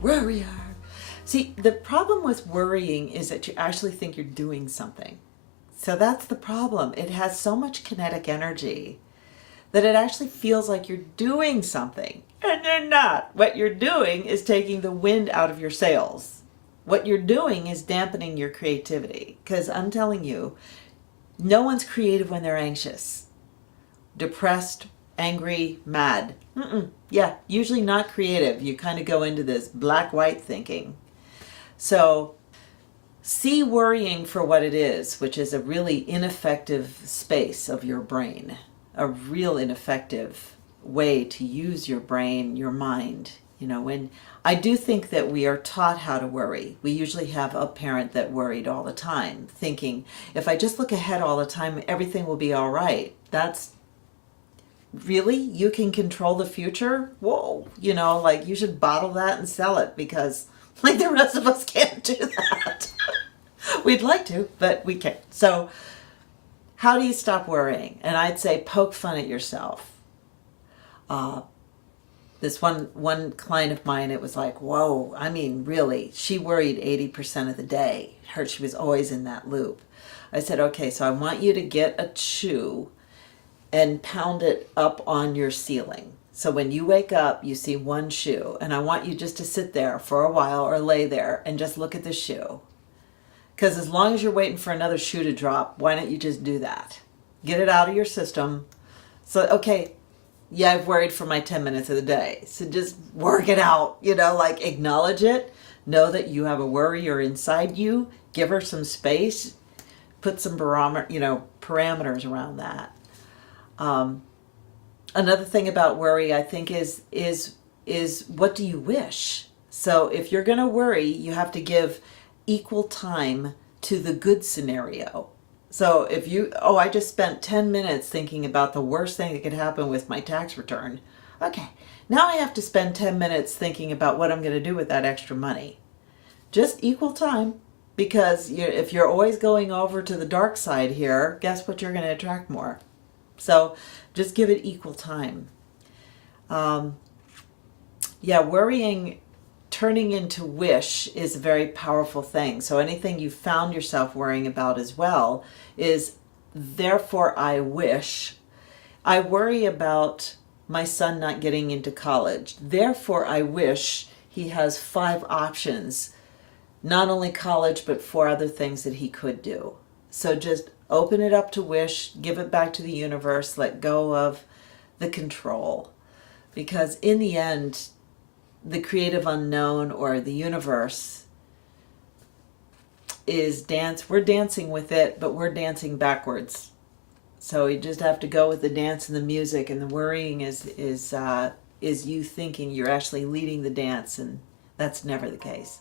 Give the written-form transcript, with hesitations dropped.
Worrier. See, the problem with worrying is that you actually think you're doing something. So that's the problem. It has so much kinetic energy that it actually feels like you're doing something. And you're not. What you're doing is taking the wind out of your sails. What you're doing is dampening your creativity. Because I'm telling you, no one's creative when they're anxious, depressed, angry, mad. Yeah, usually not creative. You kind of go into this black-white thinking. So see worrying for what it is, which is a really ineffective space of your brain, a real ineffective way to use your brain, your mind. You know, when I do think that we are taught how to worry. We usually have a parent that worried all the time, thinking, if I just look ahead all the time, everything will be all right. That's really, you can control the future? Whoa, you know, like you should bottle that and sell it, because like the rest of us can't do that. We'd like to, but we can't. So how do you stop worrying? And I'd say poke fun at yourself. This one client of mine, it was like, whoa, I mean, really, she worried 80% of the day. She was always in that loop. I said, okay, so I want you to get a shoe and pound it up on your ceiling. So when you wake up, you see one shoe, and I want you just to sit there for a while or lay there and just look at the shoe. Because as long as you're waiting for another shoe to drop, why don't you just do that? Get it out of your system. So, okay, yeah, I've worried for my 10 minutes of the day. So just work it out, you know, like acknowledge it. Know that you have a worrier inside you. Give her some space. Put some parameters around that. Another thing about worry, I think, is what do you wish? So if you're going to worry, you have to give equal time to the good scenario. So if I just spent 10 minutes thinking about the worst thing that could happen with my tax return. Okay, now I have to spend 10 minutes thinking about what I'm going to do with that extra money. Just equal time, because if you're always going over to the dark side here, guess what, you're going to attract more. So just give it equal time. Worrying turning into wish is a very powerful thing. So anything you found yourself worrying about as well is, therefore I wish. I worry about my son not getting into college. Therefore I wish he has 5 options, not only college, but 4 other things that he could do. So just open it up to wish, give it back to the universe, let go of the control. Because in the end, the creative unknown or the universe is we're dancing with it, but we're dancing backwards. So you just have to go with the dance and the music, and the worrying is you thinking you're actually leading the dance, and that's never the case.